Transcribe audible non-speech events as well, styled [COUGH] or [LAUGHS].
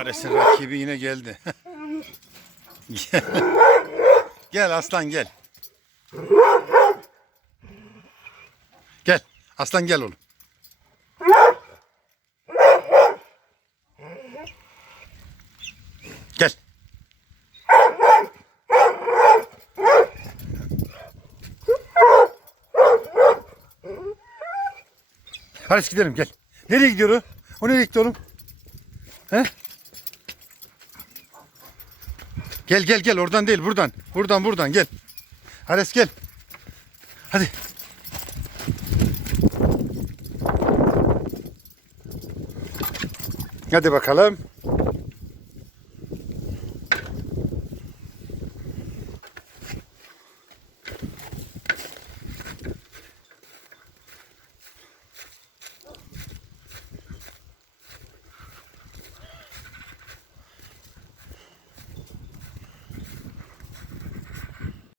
Ares'in rakibi yine geldi. [LAUGHS] gel. aslan gel. Gel. Aslan gel oğlum. Gel. Hadi gidelim gel. Nereye gidiyor? O nereye gitti oğlum? He? Gel gel gel oradan değil buradan. Buradan buradan gel. Ares gel. Hadi. Hadi bakalım.